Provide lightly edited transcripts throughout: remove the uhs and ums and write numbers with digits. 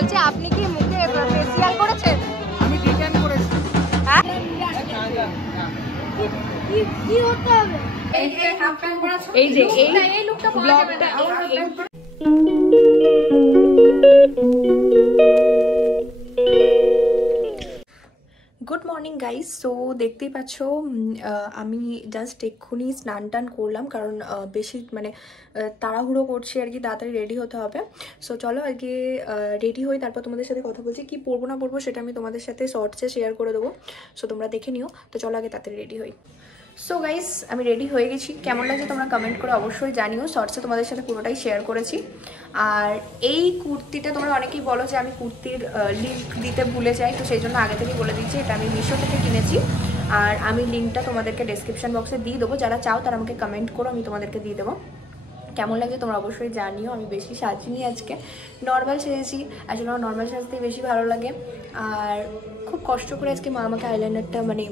বলছি আপনি কি মুখে ফেসিয়াল করেছেন? আমি ডিজাইন করেছি। হ্যাঁ কি হতে হবে? এই যে এই লুকটা ব্লগটা গুড মর্নিং গাইজ। সো দেখতেই পাচ্ছ আমি জাস্ট এক্ষুনি স্নান টান করলাম, কারণ বেশি মানে তাড়াহুড়ো করছি আর কি, তাড়াতাড়ি রেডি হতে হবে। সো চলো আগে রেডি হই, তারপর তোমাদের সাথে কথা বলছি। কি পরবো না পরবো সেটা আমি তোমাদের সাথে শর্টসে শেয়ার করে দেবো, সো তোমরা দেখে নিও। তো চলো আগে তাড়াতাড়ি রেডি হই। সো গাইস আমি রেডি হয়ে গেছি, কেমন লাগছে তোমরা কমেন্ট করে অবশ্যই জানিও। শর্টসে তোমাদের সাথে পুরোটাই শেয়ার করেছি। আর এই কুর্তিটা তোমরা অনেকেই বলো যে আমি কুর্তির লিঙ্ক দিতে ভুলে যাই, তো সেই জন্য আগে থেকেই বলে দিচ্ছি এটা আমি মিশো থেকে কিনেছি। আর আমি লিঙ্কটা তোমাদেরকে ডেসক্রিপশন বক্সে দিয়ে দেবো, যারা চাও তারা আমাকে কমেন্ট করো, আমি তোমাদেরকে দিয়ে দেবো। কেমন লাগছে তোমরা অবশ্যই জানিও। আমি বেশি সাজিনি আজকে, নর্মাল সেজেছি। আসলে আমার নর্মাল সাজতেই বেশি ভালো লাগে। আর খুব কষ্ট করে আজকে মা আমাকে আইলাইনারটা মানে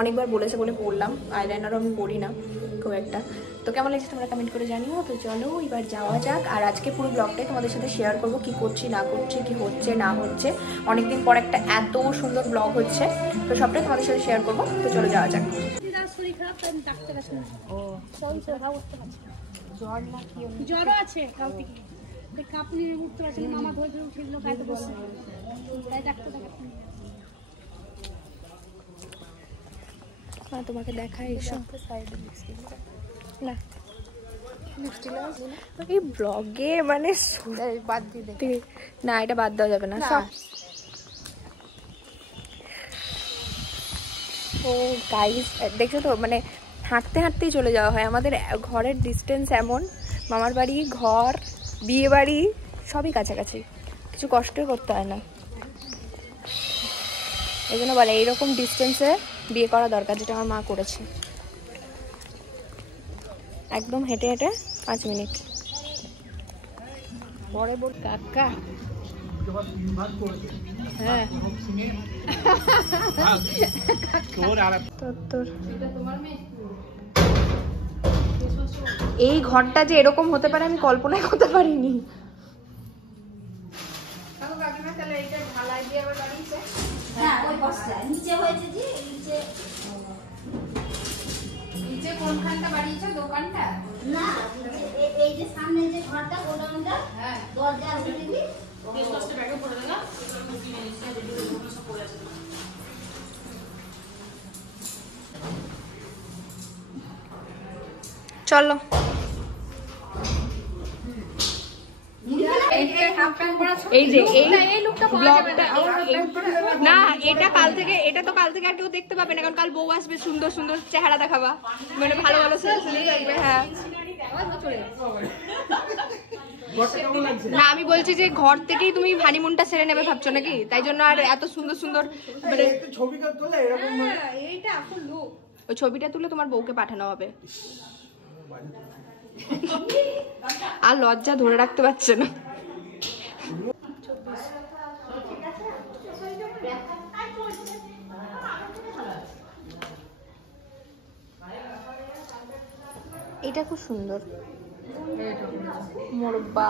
অনেকবার বলেছে বলে পড়লাম, আইলাইনারও আমি পড়ি না খুব একটা। তো কেমন লাগছে তোমরা কমেন্ট করে জানিও। তো চলো এবার যাওয়া যাক। আর আজকে পুরো ব্লগটাই তোমাদের সাথে শেয়ার করবো, কি করছি না করছি, কি হচ্ছে না হচ্ছে। অনেকদিন পর একটা এত সুন্দর ব্লগ হচ্ছে, তো সবটাই তোমাদের সাথে শেয়ার করবো। তো চলো যাওয়া যাক। জ্বরও আছে কাল থেকে, কাপড় নিয়ে উঠতে পারছে না, মামা ধরে ধরে উঠে দিল, গায়ে বসে তাই ডাক্তার দেখাচ্ছি না। তোমাকে দেখাই এসব না এই ব্লগে মানে বাদ দিয়ে না, এটা বাদ দেওয়া যাবে না। ও গাইস দেখছো তো, মানে হাঁটতে হাঁটতেই চলে যাওয়া হয়। আমাদের ঘরের ডিস্টেন্স এমন, মামার বাড়ি, ঘর, বিয়ে বাড়ি সবই কাছাকাছি, কিছু কষ্টই করতে হয় না। এই জন্য বলে এইরকম ডিস্টেন্সে বিয়ে করা দরকার, যেটা আমার মা করেছে। একদম হেঁটে হেঁটে 5 মিনিট। বড় বড় কাকা, হ্যাঁ এই ঘরটা যে এরকম হতে পারে আমি কল্পনাই করতে পারিনি। কোনখানটা বাড়িয়েছে দোকানটা? না, এই যে সামনে যে ঘরটা গোডাউনটা, হ্যাঁ দরজা আছে দিবি, বেশ কষ্ট ব্যাগে পড়ে দেনা, চলো এই যে এই লুকটা ব্লগটা না, এটা কাল থেকে, এটা তো কাল থেকে আর কেউ দেখতে পাবে না, কারণ কাল বউ আসবে, সুন্দর সুন্দর চেহারা দেখাবা, মানে ভালো ভালো সেলফি থাকবে। হ্যাঁ না, আমি বলছি যে ঘর থেকেই তুমি হানিমুনটা সেরে নেবে ভাবছো নাকি, তাই জন্য আর এত সুন্দর সুন্দর মানে ছবিটা তোলে এরকম, এইটা আসল লুক। ওই ছবিটা তুলে তোমার বউকে পাঠানো হবে। আর লজ্জা ধরে রাখতে পারছে না। এটা খুব সুন্দর মোরব্বা।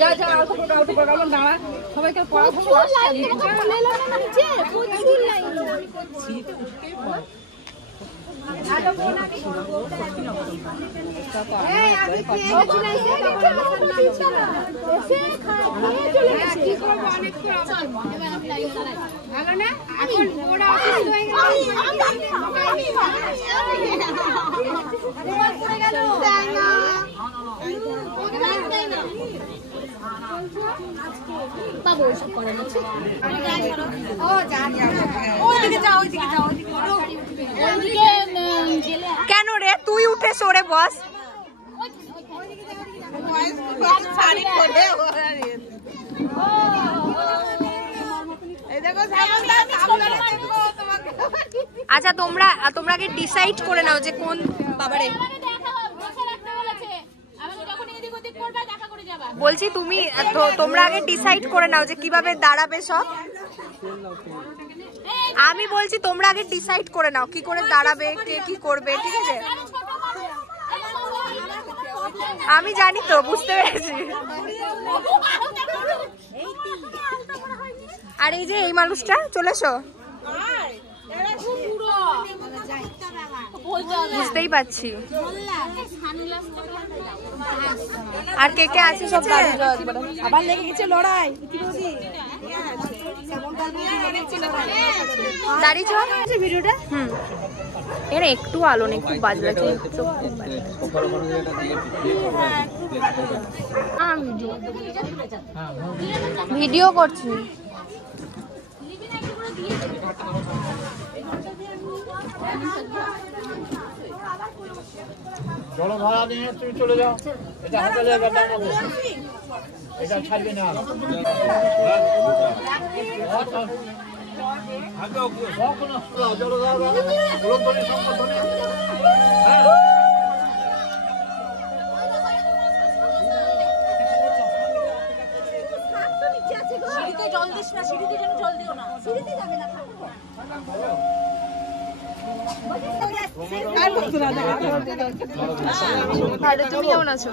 যা যা আউট প্রোগ্রাম দাঁড়া সবাইকে পড়া কেন রে তুই উঠে সরে বস। আচ্ছা তোমরা আগে ডিসাইড করে নাও যে কোন বাবারে বলছি তুমি তোমরা আগে ডিসাইড করে নাও যে কিভাবে দাঁড়াবে সব। আমি বলছি তোমরা আগে ডিসাইড করে নাও কি করে দাঁড়াবে, কে কি করবে, ঠিক আছে? আমি জানি তো, বুঝতে পেরেছি। আর এই যে এই মানুষটা চলে এসো, বুঝতেই পারছি। আর কে কে আছে সব আবার লেগে গেছে লড়াই। দাঁড়িয়ে চল ভিডিওটা। এর একটু আলো নেই, খুব বাজে লাগছে। ভিডিও করছি। চলো ভাড়া নিয়ে তুমি চলে যাও, এটা হোটেলে এটা ছাড়বে না। জল দিস না, সিঁড়িতে যেন জল দিও না, সিঁড়িতে যাবে না। তুমি কেমন আছো?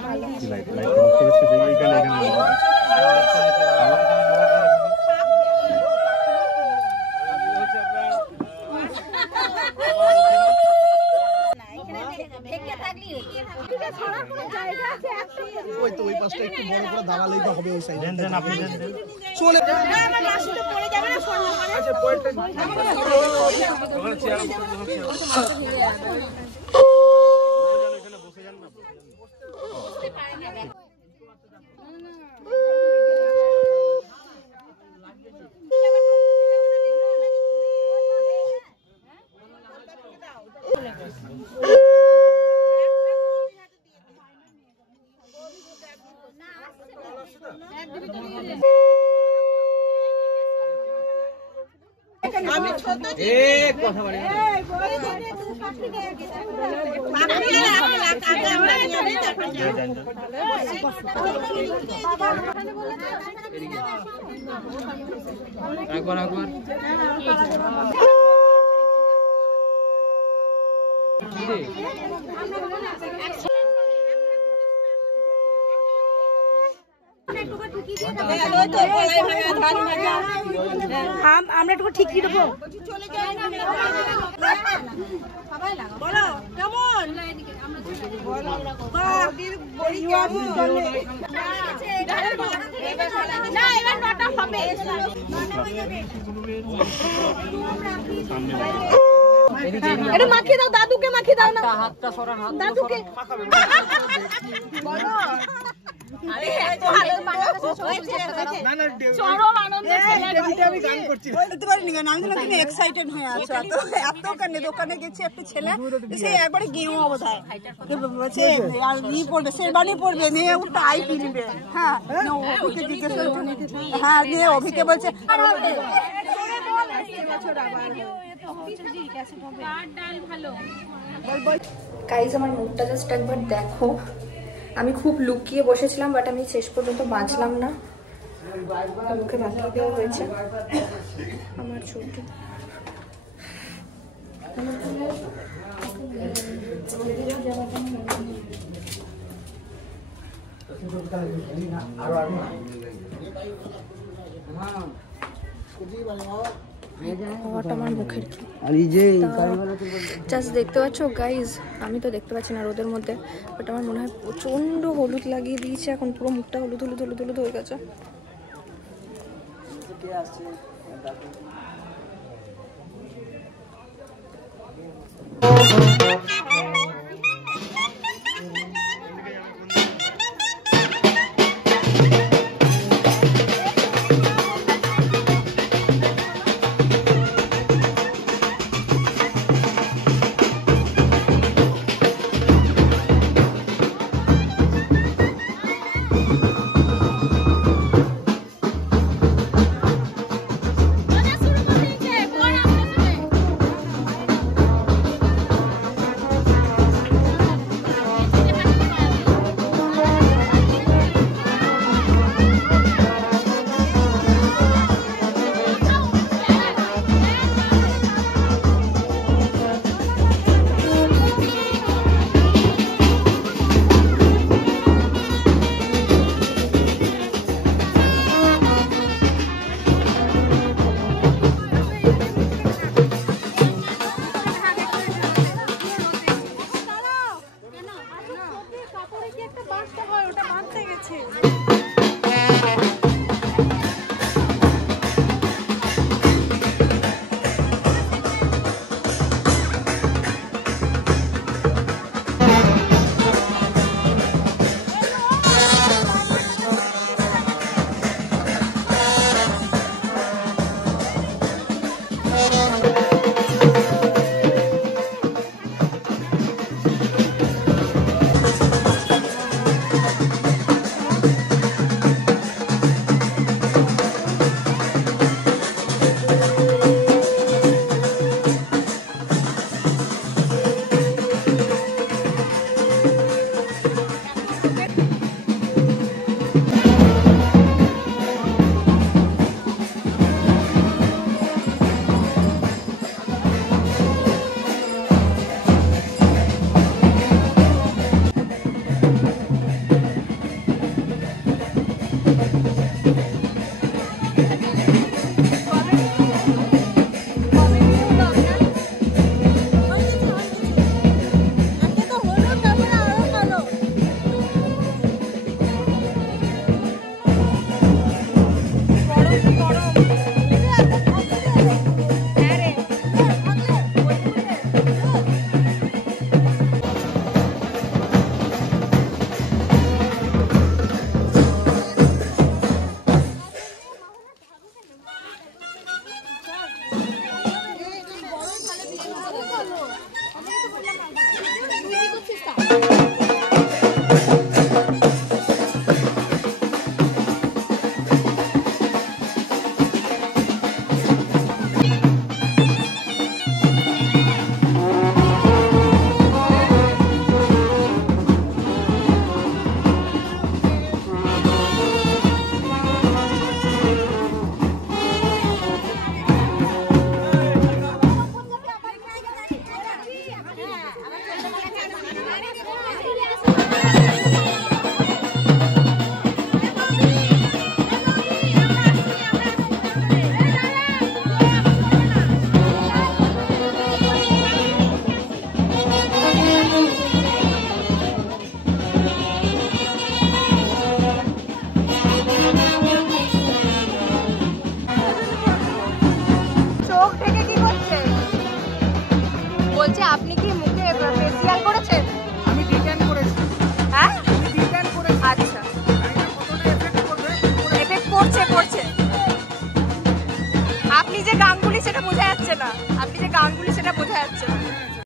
ওই তো ওই পাশটা একটু বড় করে দাঁড়ালেই তো হবে। ওই সাইডে দেন আপনি দেন চলে না, আমার রাস্তা পড়ে যাবে না। আচ্ছা পয়েন্টটা ওখানে চেয়ার বসে যান না, বসতে পারে না। আমি ছোট এক কথা বলি একবার আমরা একটু ঠিক কি দেবো। বলো কেমন এটা মাখিয়ে দাও, দাদুকে মাখিয়ে দাও না, হাতটা সরান, দাদুকে বলো। দোকানে গেছি একটা ছেলে সে একবারে গেম অবধায় পড়বে, শেরবানি পড়বে, নিয়ে টাই কিনবে। হ্যাঁ হ্যাঁ নিয়ে অভিকে বলছে গাইজ আমার মুখটা জাস্ট একবার দেখো। আমি খুব লুকিয়ে বসেছিলাম, বাট আমি শেষ পর্যন্ত বাঁচলাম না, মুখে মাখিয়ে দেওয়া হয়েছে আমার ছুটি। আমার মুখের কি জাস্ট দেখতে পাচ্ছ গাইজ, আমি তো দেখতে পাচ্ছি না রোদের মধ্যে, বাট আমার মনে হয় প্রচন্ড হলুদ লাগিয়ে দিয়েছে, এখন পুরো মুখটা হলুদ হলুদ হলুদ হলুদ হয়ে গেছে।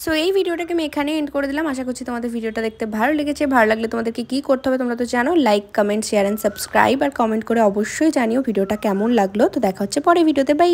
সো এই ভিডিওটাকে আমি এখানে এন্ড করে দিলাম। আশা করছি তোমাদের ভিডিওটা দেখতে ভালো লেগেছে। ভালো লাগলে তোমাদেরকে কি করতে হবে তোমরা তো জানো, like, comment, share and subscribe, আর কমেন্ট করে অবশ্যই জানিও ভিডিওটা কেমন লাগলো। তো দেখা হচ্ছে পরে ভিডিওতে, বাই।